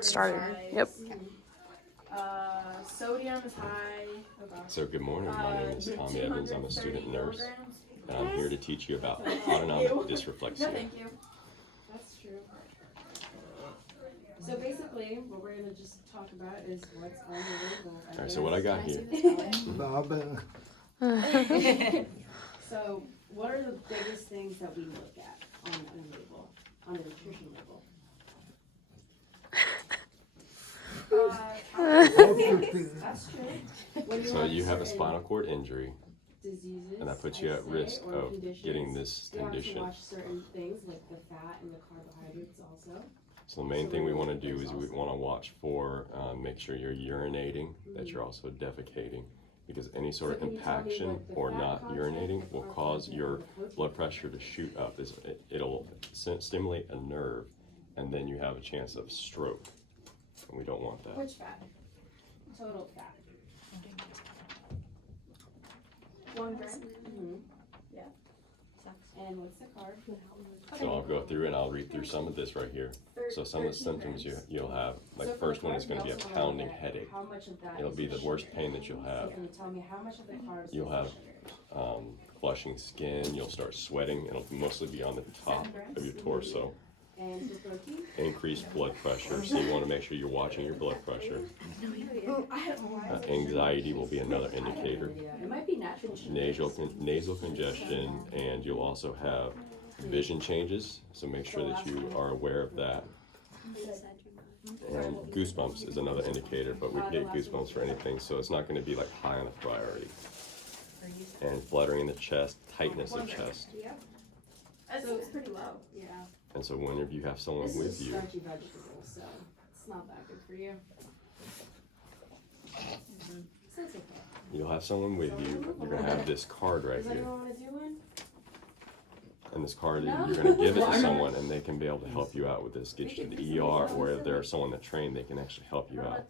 Started. Yep. Sodium is high. Oh gosh. So good morning, my name is Tommy Evans, I'm a student nurse, and I'm here to teach you about autonomic dysreflexia. No, thank you. That's true. So basically, what we're going to just talk about is what's on the label. Alright, so what I got here. So, what are the biggest things that we look at on a label, on a nutrition label? That's true. So you have a spinal cord injury, Diseases, and that puts you at risk or of conditions. getting this We have to condition. watch certain things like the fat and the carbohydrates also. So the main thing we want to do is we want to watch for, make sure you're urinating, that you're also defecating, because any sort of impaction or not urinating will cause your blood pressure to shoot up. It'll stimulate a nerve, and then you have a chance of stroke, and we don't want that. Which fat? Total fat. 1 gram. Yeah. And what's the carb? So I'll go through and I'll read through some of this right here. So some of the symptoms you'll have, like the first one is going to be a pounding headache. How much of that It'll is be the the worst sugar? pain that you'll have. Can you tell me how much of the carbs You'll is have the sugar? flushing skin, you'll start sweating, it'll mostly be on the top of your torso. And the protein? Increased blood pressure, so you want to make sure you're watching your blood pressure. Anxiety will be another indicator. It might be natural sugar. Nasal congestion, and you'll also have vision changes, so make sure that you are aware of that. And goosebumps is another indicator, but we get goosebumps for anything, so it's not going to be like high on the priority. And fluttering in the chest, tightness of chest. So it's pretty low. Yeah. And so whenever you have someone This with is a you, starchy vegetable, so it's not that good for you. So it's okay. you'll have someone with you, you're going to have this card right Does here. anyone want to do one? And this card, No. you're going to give it to someone, and they can be able to help you out with this, get you to the ER, or if there's someone that trained, they can actually help you out.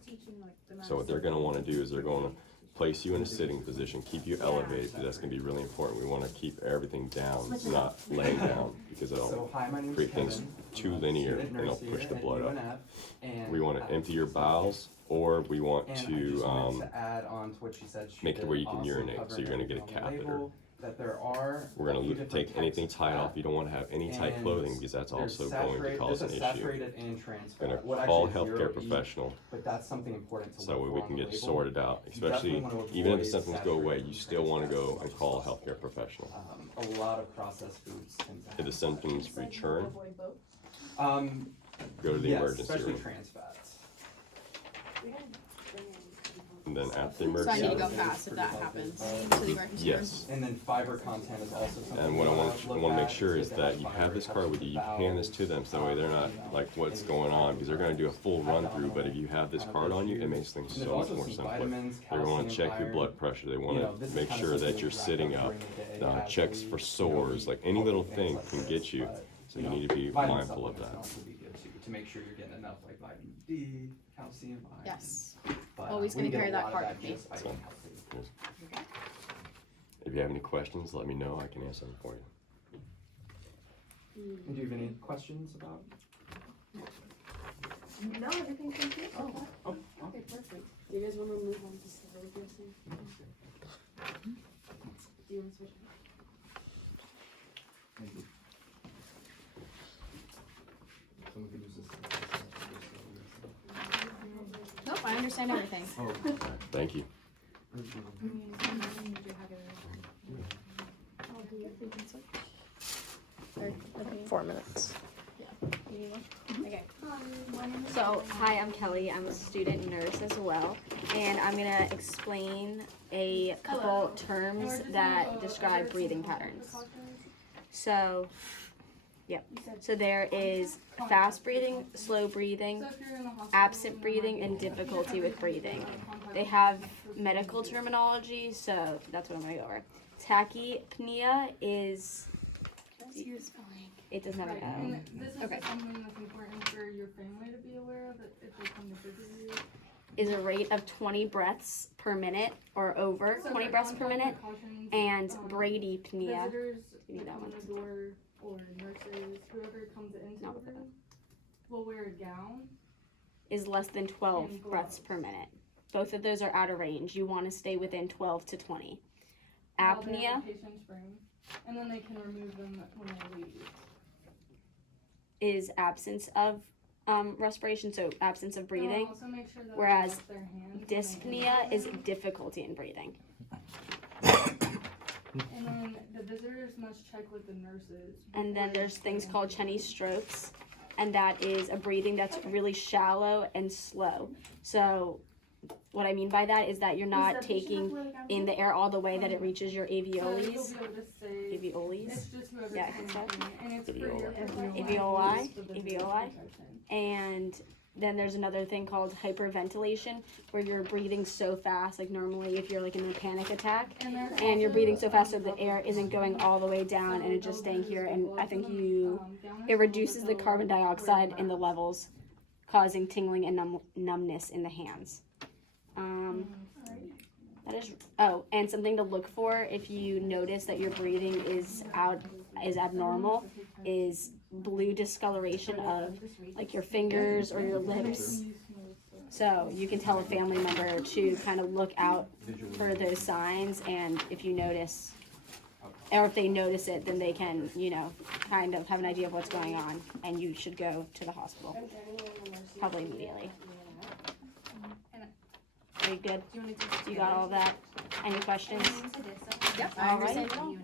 So what they're going to want to do is they're going to place you in a sitting position, keep you elevated, because that's going to be really important. We want to keep everything down, not laying down, because it'll So hi, my name is create things Kevin. too I'm a linear, student and it'll nurse push here the at blood up. UNF, and We want to empty your bowels, or we want and I to just wanted to add on to what she said. She make it did where you can awesome urinate, so covering you're going to get a everything on the catheter. label, that there are We're going a few to different take anything types of tight fat, off. You don't want to have any tight and clothing, because that's there's also going to cause an there's a issue. saturated and trans We're fat. going What to call a actually is healthcare 0 E, professional, but that's something important to so look we for on can the get label. sorted out. You definitely Especially, want to even if the avoid symptoms go away, saturated you still want to trans go fats, and such call a as, healthcare professional. A lot of processed foods tend to If the have symptoms fat. return, go to the Yes, emergency especially room. trans fats. And then at the So I emergency need to go room, fast if that happens. To the emergency room. yes. And then fiber content is also something. And what I want to make sure is that you have this card with you. You hand this to them, so that way they're not like, what's going on, because they're going to do a full run through. But if you have this card on you, it makes things so much more simpler. They want to check your blood pressure. They want to make sure that you're sitting up. Checks for sores, like any little thing can get you. So you need to be mindful of that. To make sure you're getting enough like vitamin D, calcium, iron. Yes. But, Always we gonna get a carry that lot of card with me. just by So, eating healthy. if you have any questions, let me know. I can answer them for you. Do you have any questions about? No, everything's okay. Oh, Okay, perfect. Do you guys want to move on to salad dressing? Do you want to switch? maybe. Someone could use this. Nope, I understand everything. Oh, Thank you. Or, 4 minutes. you need one? Okay. So, hi, I'm Kelly. I'm a student nurse as well, and I'm gonna explain a couple terms that describe breathing patterns. So, so there is fast breathing, slow breathing, absent breathing, and difficulty with breathing. They have medical terminology, so that's what I'm gonna go over. Tachypnea is, it doesn't have a And this is Okay. something that's important for your family to be aware of if they come to visit you. is a rate of 20 breaths per minute or over So 20 for breaths per on-time minute, precautions, and bradypnea. visitors Give me that that come one. to the door or nurses, whoever comes into Not the with that room, will wear a gown is less than 12 breaths per minute. Both of those are out of range. You want to stay within 12 to 20. While they're in Apnea the patient's room, and then they can remove them when they leave. is absence of respiration, so absence of breathing. They'll also make sure that they Whereas wash their hands when they Dyspnea enter is the room. difficulty in breathing. And then the visitors must check with the nurses. And then before there's they things enter called the Cheney room. strokes, and that is a breathing that's really shallow and slow. So what I mean by that is that you're not taking in the air all the way that it reaches your So you'll alveoles. be able to say, Alveoles. it's just whoever's Yeah, coming exactly. in, and it's for your protection. Alveoli. It's for the Alveoli. protection. And then there's another thing called hyperventilation, where you're breathing so fast, like normally if you're like in a panic attack, there's and you're also, breathing so fast that the bubble air isn't protection. going all the way down and it's just staying here. And I think it reduces the carbon dioxide in the levels, causing tingling and numbness in the hands. That is, and something to look for if you notice that your breathing is abnormal is blue discoloration of like your fingers or your lips. So you can tell a family member to kind of look out for those signs, and if you notice, or if they notice it, then they can, kind of have an idea of what's going on, and you should go to the hospital, probably immediately. Are you good? You got all that? Any questions? Yep, I All right. understand it all.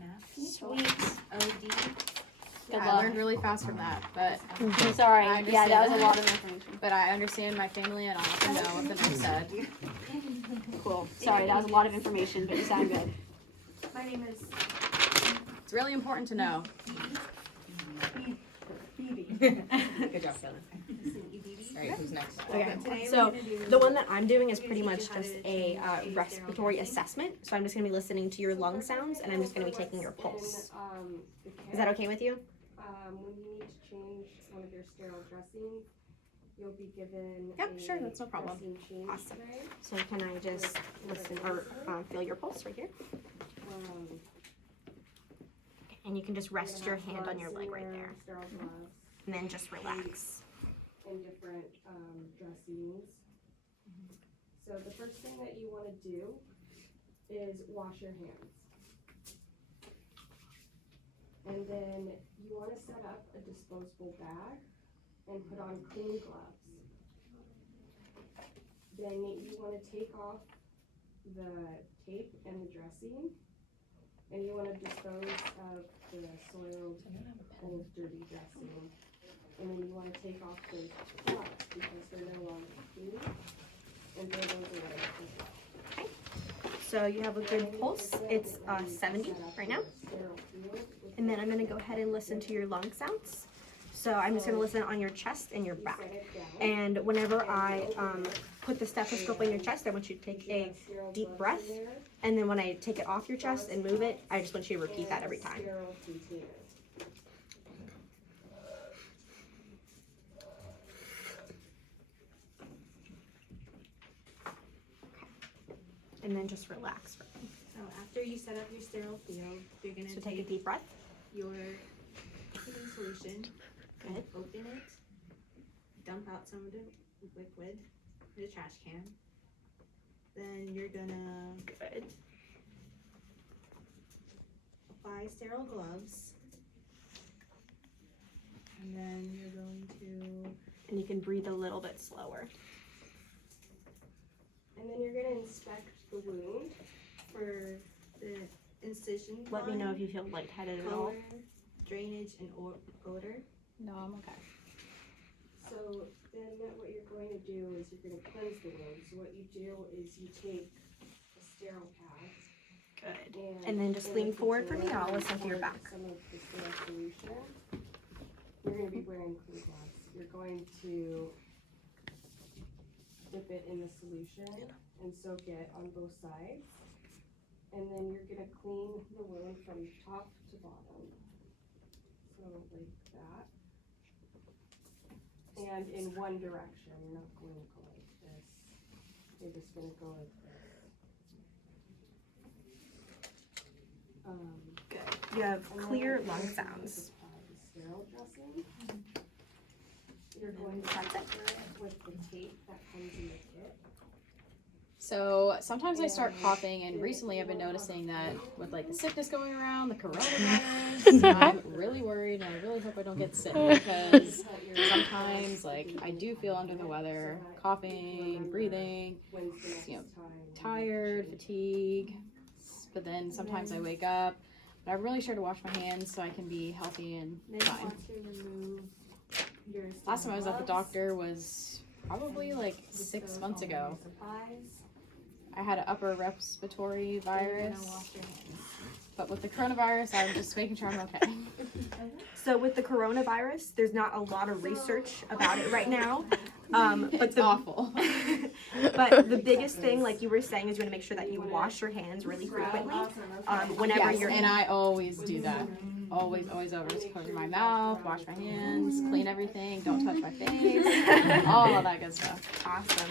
Sweet. Good Yeah, I luck. learned really fast from that, but Sorry. I Yeah, that was understand. a lot of information. I understand my family and I have to know what the nurse said. Cool. Sorry, that was a lot of information, but you sound good. My name is It's really important to know. Good job, Kelly. Alright, who's next? Okay, so the one that I'm doing is pretty much just a respiratory assessment. So I'm just going to be listening to your lung sounds, and I'm just going to be taking your pulse. Is that okay with you? When you need to change one of your sterile dressings, you'll be given Yep, a sure, that's no problem. dressing change Awesome. tray. So can I just listen or feel your pulse right here? And you can just rest your hand on your leg right there, Sterile gloves and then just relax. and different dressings. So the first thing that you want to do is wash your hands. And then you want to set up a disposable bag and put on clean gloves. Then you want to take off the tape and the dressing, and you want to dispose of the soiled and dirty dressing. And then you want to take off those gloves because they're no longer clean, and throw those away as well. So you have a good pulse. It's 70 right now. And then I'm going to go ahead and listen to your lung sounds. So I'm just going to listen on your chest and your back. And whenever I put the stethoscope on your chest, I want you to take a deep breath. And then when I take it off your chest and move it, I just want you to repeat that every time. And then just relax for me. So after you set up your sterile field, you're gonna So take a take deep breath. your cleaning solution, and Good. open it, dump out some of the liquid in the trash can. Then you're gonna Good. apply sterile gloves. And then you're going to, And you can breathe a little bit slower. And then you're gonna inspect the wound. for the incision Let me know line, if you feel lightheaded at all. color, drainage, and odor. No, I'm okay. So then what you're going to do is you're gonna cleanse the wound. So what you do is you take a sterile pad Good. And then just lean forward for me and I'll listen to your back. Some of the sterile solution. You're gonna be wearing clean gloves. You're going to dip it in the solution and soak it on both sides. And then you're gonna clean the wound from top to bottom. So like that. And in one direction, you're not going to go like this. You're just gonna go like this. Good. You have And then clear you're lung going to sounds. apply the sterile dressing. you're going to That's it. cover it with the tape that comes in the kit. So sometimes I start coughing, and recently I've been noticing that with like the sickness going around, the coronavirus, I'm really worried, and I really hope I don't get sick because sometimes like I do feel under the weather, coughing, breathing, When's the next you know, time? tired, fatigue, but then sometimes I wake up. But I'm really sure to wash my hands so I can be healthy and fine. Last time I was at the doctor was probably like 6 months ago. I had an upper respiratory virus, but with the coronavirus, I'm just making sure I'm okay. So with the coronavirus, there's not a lot of research about it right now. But It's awful. But the biggest thing, like you were saying, is you want to make sure that you wash your hands really frequently. Whenever Yes, you're and I always do that. Always always close my mouth, wash my hands, clean everything, don't touch my face, all of that good stuff. Awesome.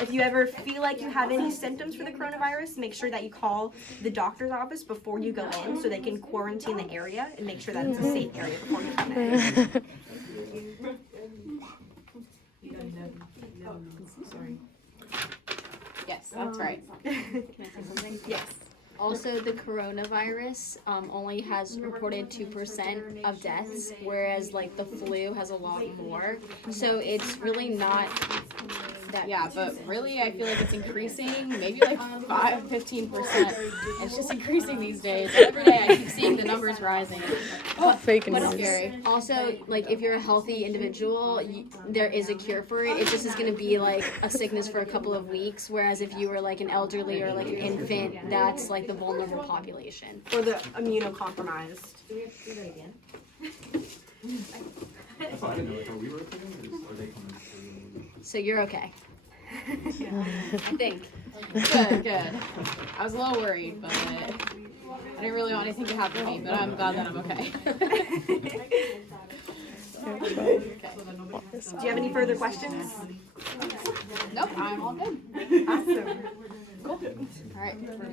If you ever feel like you have any symptoms for the coronavirus, make sure that you call the doctor's office before you go in so they can quarantine the area and make sure that it's a safe area before you come in. Yes, that's right. Yes. Also, the coronavirus only has reported 2% of deaths, whereas like the flu has a lot more. So it's really not that. Yeah, but really, I feel like it's increasing, maybe like 15%. It's just increasing these days. Every day I keep seeing the numbers rising. Fake But it's news. scary. Also, like if you're a healthy individual, there is a cure for it. It just is going to be like a sickness for a couple of weeks. Whereas if you were like an elderly or like an infant, that's like the vulnerable population. Or the immunocompromised. Do we have to do that again? So I didn't know, like, are we recording or are they coming through? So you're okay. I think. Good. I was a little worried, but I didn't really want anything to happen to me, but I'm glad that I'm okay. Do you have any further questions? Nope, I'm all good. Awesome. Cool. All right.